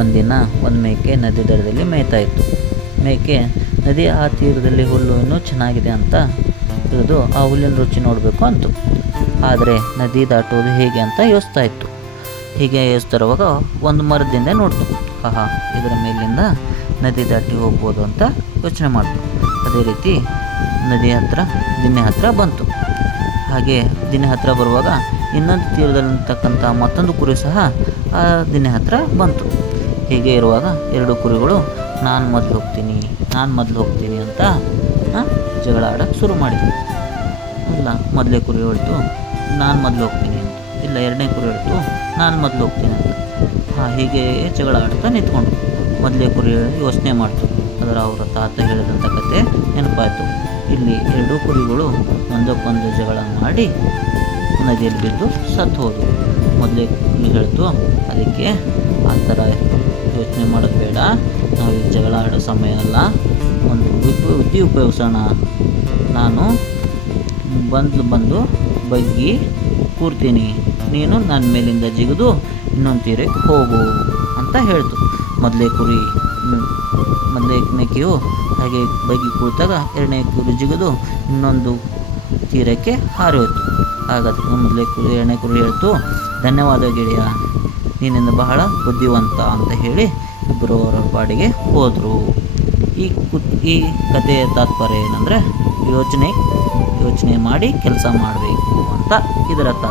ಒಂದಿನ ಒಂದು ಮೇಕೆ ನದಿ ದಡದಲ್ಲಿ ಮೇಯ್ತಾ ಇತ್ತು ಮೇಕೆ ನದಿ ಆ ತೀರದಲ್ಲಿ ಹುಲ್ಲು ಇನ್ನೂ ಚೆನ್ನಾಗಿದೆ ಅಂತ ತಿಳಿದು ಆ ಹುಲ್ಲಿನ ರುಚಿ ನೋಡಬೇಕು ಅಂತು. ಆದರೆ ನದಿ ದಾಟೋದು ಹೇಗೆ ಅಂತ ಯೋಚ್ತಾ ಇತ್ತು ಹೀಗೆ ಯೋಚಿಸ್ತಿರುವಾಗ ಒಂದು ಮರದಿಂದ ನೋಡ್ತು. ಆಹಾ, ಇದರ ಮೇಲಿಂದ ನದಿ ದಾಟಿ ಹೋಗ್ಬೋದು ಅಂತ ಯೋಚನೆ ಮಾಡ್ತು. ಅದೇ ರೀತಿ ನದಿ ಹತ್ತಿರ ದಿನ್ನೆ ಹತ್ತಿರ ಬಂತು. ಹಾಗೆ ದಿನ್ನೆ ಹತ್ತಿರ ಬರುವಾಗ ಇನ್ನೊಂದು ತೀರದಲ್ಲಿರ್ತಕ್ಕಂಥ ಮತ್ತೊಂದು ಕುರಿ ಸಹ ಆ ದಿನ್ನೆ ಹತ್ತಿರ ಬಂತು. ಹೀಗೆ ಇರುವಾಗ ಎರಡು ಕುರಿಗಳು, ನಾನು ಮೊದಲು ಹೋಗ್ತೀನಿ, ನಾನು ಮೊದಲು ಹೋಗ್ತೀನಿ ಅಂತ ಜಗಳ ಆಡೋಕ್ಕೆ ಶುರು ಮಾಡಿದ್ವಿ ಇಲ್ಲ, ಮೊದಲೇ ಕುರಿ ಹೇಳ್ತು ನಾನು ಮೊದಲು ಹೋಗ್ತೀನಿ ಅಂತ. ಇಲ್ಲ, ಎರಡನೇ ಕುರಿ ಹೇಳ್ತು ನಾನು ಮೊದಲು ಹೋಗ್ತೀನಿ ಅಂತ. ಹಾಂ, ಹೀಗೆ ಜಗಳ ಆಡ್ತಾ ನಿಂತ್ಕೊಂಡು ಮೊದಲೇ ಕುರಿ ಯೋಚನೆ ಮಾಡ್ತು. ಅದರ ಅವರ ತಾತ ಹೇಳಿದಂಥ ಕತೆ ನೆನಪಾಯಿತು. ಇಲ್ಲಿ ಎರಡೂ ಕುರಿಗಳು ಒಂದಕ್ಕೊಂದು ಜಗಳ ಮಾಡಿ ನದಿಯಲ್ಲಿ ಬಿದ್ದು ಸತ್ತು ಹೋದವು ಮೊದಲೇ ಕುರಿ ಹೇಳ್ತು, ಅದಕ್ಕೆ ಆ ಥರ ಯೋಚನೆ ಮಾಡೋದು ಬೇಡ. ನಾವು ಜಗಳ ಆಡೋ ಸಮಯ ಅಲ್ಲ. ಒಂದು ಬುದ್ಧಿ ಉಪಯೋಗಿಸೋಣ. ನಾನು ಬಂದು ಬಂದು ಬಗ್ಗಿ ಕೂರ್ತೀನಿ. ನೀನು ನನ್ನ ಮೇಲಿಂದ ಜಿಗಿದು ಇನ್ನೊಂದು ತೀರಕ್ಕೆ ಹೋಗು ಅಂತ ಹೇಳ್ತು. ಮೊದಲೇ ಕುರಿ ಮೊದಲೇ ಮೇಕೆಯು ಹಾಗೆ ಬಗ್ಗಿ ಕೂತಾಗ ಎರಡನೇ ಕುರಿ ಜಿಗಿದು ಇನ್ನೊಂದು ತೀರಕ್ಕೆ ಹಾರಿ ಹಾಗಾದ್ರೆ ಮೊದಲೇ ಕುರಿ, ಎರಡನೇ ಕುರಿ ಹೇಳ್ತು, ಧನ್ಯವಾದ ಗೆಳೆಯ. ನೀನಿಂದ ಬಹಳ ಬುದ್ಧಿವಂತ ಅಂತ ಹೇಳಿ ಇಬ್ಬರು ಅವರ ಪಾಡಿಗೆ ಹೋದರು. ಈ ಕು ಈ ಕಥೆಯ ತಾತ್ಪರ್ಯ ಏನಂದರೆ ಯೋಚನೆ ಯೋಚನೆ ಮಾಡಿ ಕೆಲಸ ಮಾಡಬೇಕು ಅಂತ ಇದರ ತಾತ್ಪರ್ಯ